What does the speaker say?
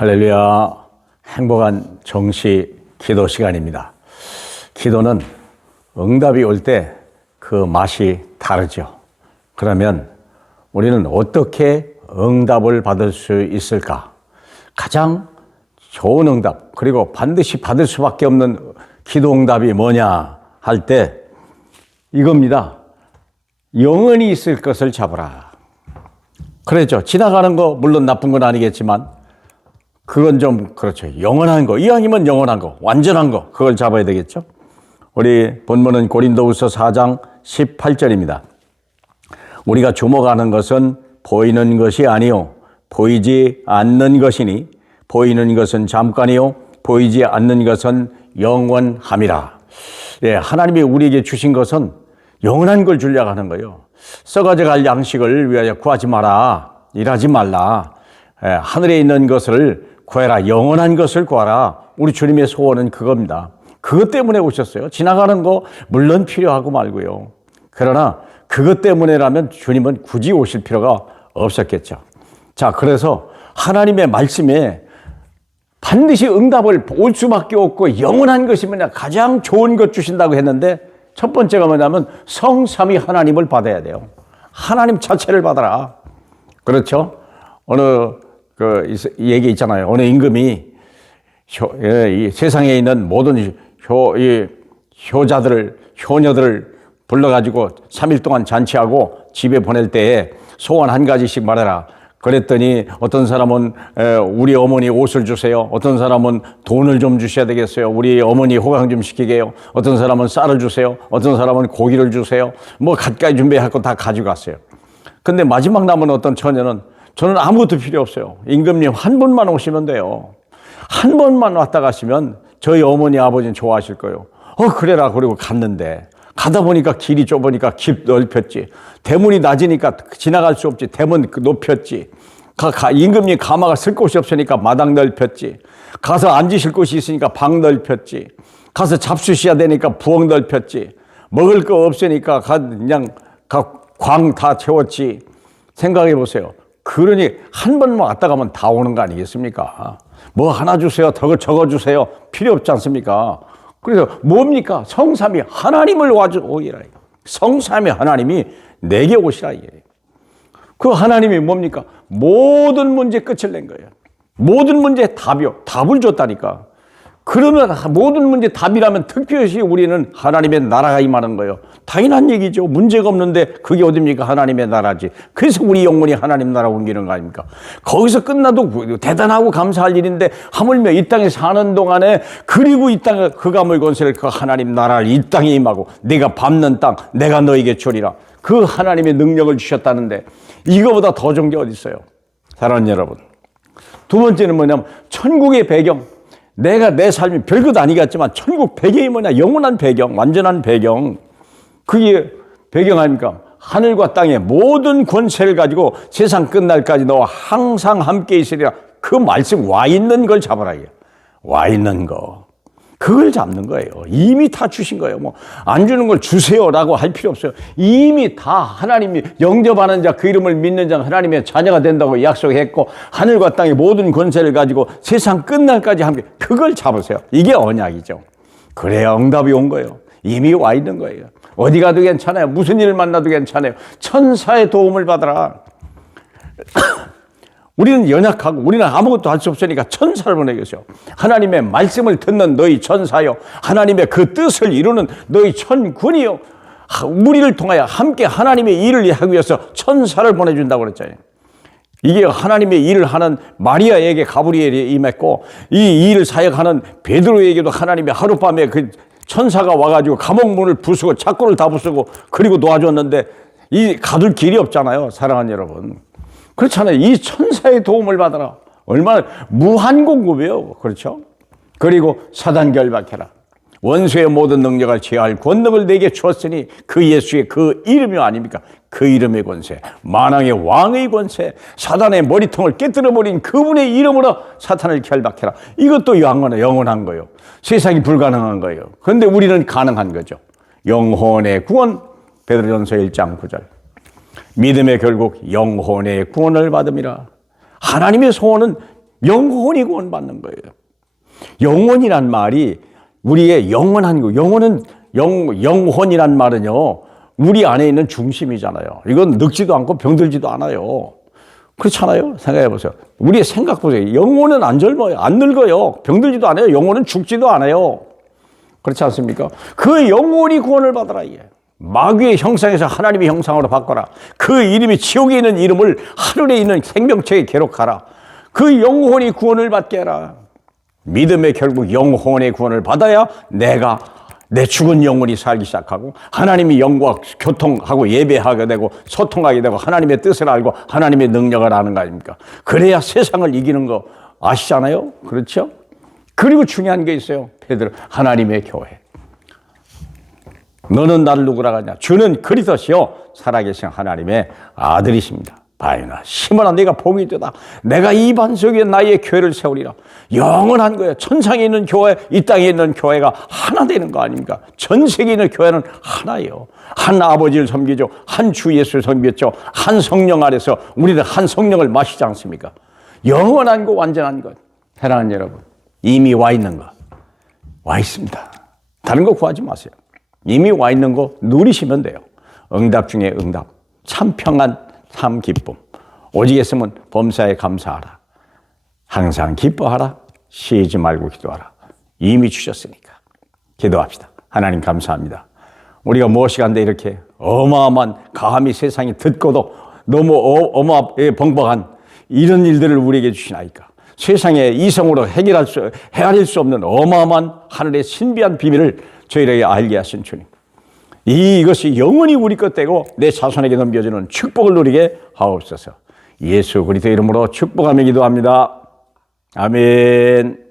할렐루야. 행복한 정시 기도 시간입니다. 기도는 응답이 올 때 그 맛이 다르죠. 그러면 우리는 어떻게 응답을 받을 수 있을까? 가장 좋은 응답, 그리고 반드시 받을 수밖에 없는 기도 응답이 뭐냐 할 때 이겁니다. 영원히 있을 것을 잡으라. 그렇죠. 지나가는 거 물론 나쁜 건 아니겠지만 그건 좀 그렇죠. 영원한 거, 이왕이면 영원한 거, 완전한 거, 그걸 잡아야 되겠죠. 우리 본문은 고린도후서 4장 18절입니다. 우리가 주목하는 것은 보이는 것이 아니요 보이지 않는 것이니 보이는 것은 잠깐이요 보이지 않는 것은 영원함이라. 예, 하나님이 우리에게 주신 것은 영원한 걸 주려고 하는 거예요. 썩어져 갈 양식을 위하여 구하지 마라. 일하지 말라. 예, 하늘에 있는 것을 구해라. 영원한 것을 구하라. 우리 주님의 소원은 그겁니다. 그것 때문에 오셨어요. 지나가는 거 물론 필요하고 말고요. 그러나 그것 때문에라면 주님은 굳이 오실 필요가 없었겠죠. 자, 그래서 하나님의 말씀에 반드시 응답을 올 수밖에 없고 영원한 것이 뭐냐, 가장 좋은 것 주신다고 했는데 첫 번째가 뭐냐면 성삼위 하나님을 받아야 돼요. 하나님 자체를 받아라. 그렇죠? 어느 얘기 있잖아요. 어느 임금이 이 세상에 있는 모든 효녀들을 불러가지고 3일 동안 잔치하고 집에 보낼 때에 소원 한 가지씩 말해라. 그랬더니 어떤 사람은 우리 어머니 옷을 주세요. 어떤 사람은 돈을 좀 주셔야 되겠어요. 우리 어머니 호강 좀 시키게요. 어떤 사람은 쌀을 주세요. 어떤 사람은 고기를 주세요. 뭐 갖가지 준비하고 다 가져갔어요. 근데 마지막 남은 어떤 처녀는 저는 아무것도 필요 없어요. 임금님 한 번만 오시면 돼요. 한 번만 왔다 가시면 저희 어머니 아버지는 좋아하실 거예요. 그래라. 그리고 갔는데 가다 보니까 길이 좁으니까 길 넓혔지. 대문이 낮으니까 지나갈 수 없지. 대문 높였지. 임금님 가마가 쓸 곳이 없으니까 마당 넓혔지. 가서 앉으실 곳이 있으니까 방 넓혔지. 가서 잡수셔야 되니까 부엌 넓혔지. 먹을 거 없으니까 그냥 광 다 채웠지. 생각해 보세요. 그러니 한 번만 왔다 가면 다 오는 거 아니겠습니까? 뭐 하나 주세요. 저거 주세요. 필요 없지 않습니까? 그래서 뭡니까? 성삼위 하나님을 오이라. 성삼위 하나님이 내게 오시라. 그 하나님이 뭡니까? 모든 문제 끝을 낸 거예요. 모든 문제의 답을 줬다니까. 그러면 모든 문제 답이라면 특별히 우리는 하나님의 나라가 임하는 거예요. 당연한 얘기죠. 문제가 없는데 그게 어딥니까? 하나님의 나라지. 그래서 우리 영혼이 하나님 나라 옮기는 거 아닙니까? 거기서 끝나도 대단하고 감사할 일인데 하물며 이 땅에 사는 동안에 그리고 이 땅에 그 가물 권세를 그 하나님 나라를 이 땅에 임하고 내가 밟는 땅 내가 너에게 주리라. 그 하나님의 능력을 주셨다는데 이거보다 더 좋은 게 어디 있어요? 사랑하는 여러분. 두 번째는 뭐냐면 천국의 배경. 내가 내 삶이 별것 아니겠지만 천국 배경이 뭐냐? 영원한 배경, 완전한 배경. 그게 배경 아닙니까? 하늘과 땅의 모든 권세를 가지고 세상 끝날까지 너와 항상 함께 있으리라. 그 말씀 와 있는 걸 잡아라. 와 있는 거. 그걸 잡는 거예요. 이미 다 주신 거예요. 뭐 안 주는 걸 주세요라고 할 필요 없어요. 이미 다 하나님이 영접하는 자, 그 이름을 믿는 자 하나님의 자녀가 된다고 약속했고 하늘과 땅의 모든 권세를 가지고 세상 끝날까지 함께 그걸 잡으세요. 이게 언약이죠. 그래야 응답이 온 거예요. 이미 와 있는 거예요. 어디 가도 괜찮아요. 무슨 일을 만나도 괜찮아요. 천사의 도움을 받아라. 우리는 연약하고 우리는 아무것도 할 수 없으니까 천사를 보내겠어요. 하나님의 말씀을 듣는 너희 천사요. 하나님의 그 뜻을 이루는 너희 천군이요. 우리를 통하여 함께 하나님의 일을 하기 위해서 천사를 보내준다고 그랬잖아요. 이게 하나님의 일을 하는 마리아에게 가브리엘이 임했고 이 일을 사역하는 베드로에게도 하나님의 하룻밤에 그 천사가 와가지고 감옥 문을 부수고 창고를 다 부수고 그리고 놓아줬는데 이 가둘 길이 없잖아요. 사랑하는 여러분. 그렇잖아요. 이 천사의 도움을 받아라. 얼마나 무한 공급이에요. 그렇죠? 그리고 사단 결박해라. 원수의 모든 능력을 제어할 권능을 내게 주었으니 그 예수의 그 이름이 아닙니까? 그 이름의 권세, 만왕의 왕의 권세, 사단의 머리통을 깨뜨려버린 그분의 이름으로 사탄을 결박해라. 이것도 영원한 거예요. 세상이 불가능한 거예요. 그런데 우리는 가능한 거죠. 영혼의 구원, 베드로전서 1장 9절. 믿음의 결국 영혼의 구원을 받음이라. 하나님의 소원은 영원히 구원받는 거예요. 영혼이란 말이 우리의 영원한 거, 영혼이란 말은요, 우리 안에 있는 중심이잖아요. 이건 늙지도 않고 병들지도 않아요. 그렇잖아요. 생각해 보세요. 우리의 생각 보세요. 영혼은 안 젊어요. 안 늙어요. 병들지도 않아요. 영혼은 죽지도 않아요. 그렇지 않습니까? 그 영혼이 구원을 받아라. 마귀의 형상에서 하나님의 형상으로 바꿔라. 그 이름이 지옥에 있는 이름을 하늘에 있는 생명책에 기록하라. 그 영혼이 구원을 받게 해라. 믿음의 결국 영혼의 구원을 받아야 내 죽은 영혼이 살기 시작하고 하나님이 영과 교통하고 예배하게 되고 소통하게 되고 하나님의 뜻을 알고 하나님의 능력을 아는 거 아닙니까? 그래야 세상을 이기는 거 아시잖아요? 그렇죠? 그리고 중요한 게 있어요. 베드로, 하나님의 교회. 너는 나를 누구라 하냐? 주는 그리스도시요 살아계신 하나님의 아들이십니다. 바요나 시몬아 네가 복이 되다. 내가 이 반석 위에 나의 교회를 세우리라. 영원한 거예요. 천상에 있는 교회, 이 땅에 있는 교회가 하나 되는 거 아닙니까? 전 세계에 있는 교회는 하나예요. 한 아버지를 섬기죠. 한 주 예수를 섬겼죠. 한 성령 아래서 우리는 한 성령을 마시지 않습니까? 영원한 거, 완전한 것. 사랑하는 여러분, 이미 와 있는 거. 와 있습니다. 다른 거 구하지 마세요. 이미 와 있는 거 누리시면 돼요. 응답 중에 응답. 참 평안, 참 기쁨. 오직 했으면 범사에 감사하라. 항상 기뻐하라. 쉬지 말고 기도하라. 이미 주셨으니까. 기도합시다. 하나님 감사합니다. 우리가 무엇이 간데 이렇게 어마어마한 감히 세상이 듣고도 너무 벙벙한 이런 일들을 우리에게 주시나이까. 세상에 이성으로 헤아릴 수 없는 어마어마한 하늘의 신비한 비밀을 저희에게 알게 하신 주님. 이것이 영원히 우리 것 되고 내 자손에게 넘겨주는 축복을 누리게 하옵소서. 예수 그리스도 이름으로 축복하며 기도합니다. 아멘.